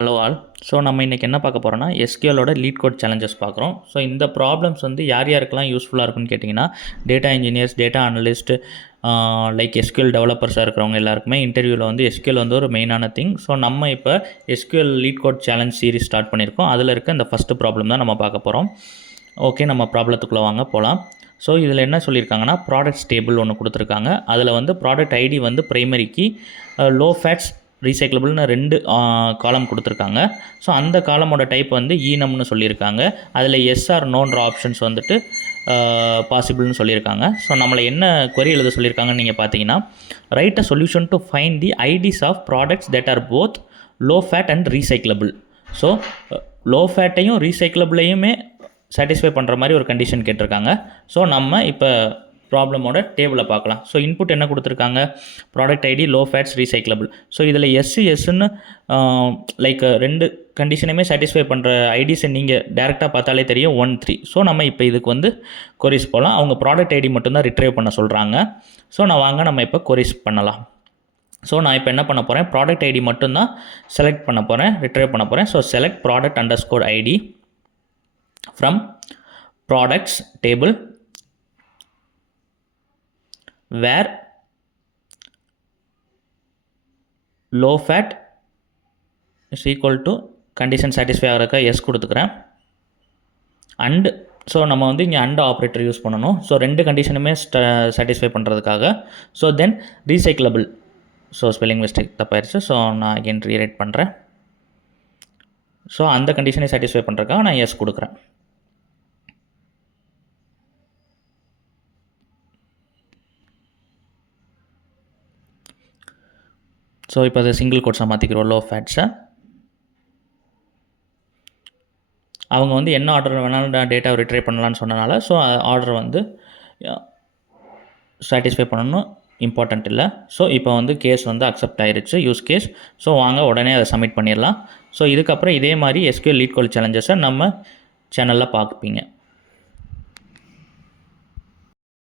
Hello all. So நம்ம இன்றைக்கி என்ன பார்க்க போகிறோம்னா எஸ்கியூஎலோட லீட் கோட் சேலஞ்சஸ் பார்க்குறோம். ஸோ இந்த ப்ராப்ளம்ஸ் வந்து யார் யாருக்கெல்லாம் யூஸ்ஃபுல்லாக இருக்குன்னு கேட்டிங்கன்னா data engineers, data analyst, like SQL டெவலப்பர்ஸாக இருக்கிறவங்க எல்லாருக்குமே இன்டர்வியூவில் வந்து எஸ்கியூஎல் வந்து ஒரு மெயினான திங். ஸோ நம்ம இப்போ SQL LeetCode challenge series start பண்ணியிருக்கோம். அதில் இருக்க இந்த ஃபஸ்ட்டு ப்ராப்ளம் தான் நம்ம பார்க்க போகிறோம். ஓகே, நம்ம ப்ராப்ளத்துக்குள்ளே வாங்க போகலாம். ஸோ இதில் என்ன சொல்லியிருக்காங்கன்னா ப்ராடக்ட்ஸ் டேபிள் ஒன்று கொடுத்துருக்காங்க. அதில் வந்து ப்ராடக்ட் ஐடி வந்து ப்ரைமரிக்கு லோ ஃபேட்ஸ் ரீசைக்கிளபிள்னு 2 காலம் கொடுத்துருக்காங்க. ஸோ அந்த காலமோட டைப் வந்து ஈனம்னு சொல்லியிருக்காங்க. அதில் எஸ் ஆர் நோன்ற ஆப்ஷன்ஸ் வந்துட்டு பாசிபிள்னு சொல்லியிருக்காங்க. ஸோ நம்மளை என்ன query எழுத சொல்லியிருக்காங்கன்னு நீங்கள் பார்த்தீங்கன்னா, write a solution to find the IDs of products that are both low fat and recyclable. So low ஃபேட்டையும் ரீசைக்கிளபிளையுமே சாட்டிஸ்ஃபை பண்ணுற மாதிரி ஒரு கண்டிஷன் கேட்டிருக்காங்க. ஸோ நம்ம இப்போ ப்ராப்ளமோட டேபிளை பார்க்கலாம். ஸோ இன்புட் என்ன கொடுத்துருக்காங்க, product ID low fats recyclable. So இதில் எஸ்ன்னு லைக் 2 கண்டிஷனையுமே சாட்டிஸ்ஃபை பண்ணுற ஐடிஸை நீங்கள் டேரெக்டாக பார்த்தாலே தெரியும் 1, 3. ஸோ நம்ம இப்போ இதுக்கு வந்து கொரிஸ் போகலாம். அவங்க ப்ராடக்ட் ஐடி மட்டும்தான் ரிட்ரைவ் பண்ண சொல்கிறாங்க. ஸோ நம்ம இப்போ கொரிஸ் பண்ணலாம். ஸோ நான் இப்போ என்ன பண்ண போகிறேன், ப்ராடக்ட் ஐடி மட்டும்தான் செலக்ட் பண்ண போகிறேன், ரிட்ரைவ் பண்ண போகிறேன். So select product underscore ID from products table where low fat is equal to condition satisfy ஆகிறக்க எஸ் கொடுத்துக்கிறேன். அண்ட் ஸோ நம்ம வந்து இங்கே அண்ட் ஆப்ரேட்டர் யூஸ் பண்ணணும். ஸோ 2 கண்டிஷனுமே சாட்டிஸ்ஃபை பண்ணுறதுக்காக. So then recyclable. So spelling mistake தப்பாயிருச்சு. ஸோ நான் அகெயின் ரீரைட் பண்ணுறேன். ஸோ அந்த கண்டிஷனை சாட்டிஸ்ஃபை பண்ணுறதுக்காக நான் எஸ் கொடுக்குறேன். ஸோ இப்போ அதை சிங்கிள் கோட்ஸாக மாற்றிக்கிறோம் லோ ஃபேட்ஸை. அவங்க வந்து என்ன ஆர்டர் வேணாலும் டேட்டாவை ரிட்ரைவ் பண்ணலான்னு சொன்னனால ஸோ ஆர்டர் வந்து சாட்டிஸ்ஃபை பண்ணணும் இம்பார்ட்டண்ட் இல்லை. ஸோ இப்போ வந்து கேஸ் வந்து அக்செப்ட் ஆயிருச்சு, யூஸ் கேஸ். ஸோ வாங்க உடனே அதை சப்மிட் பண்ணிடலாம். ஸோ இதுக்கப்புறம் இதே மாதிரி எஸ்கியூஎல் லீட் கோட் சேலஞ்சஸை நம்ம சேனலில் பார்ப்பீங்க.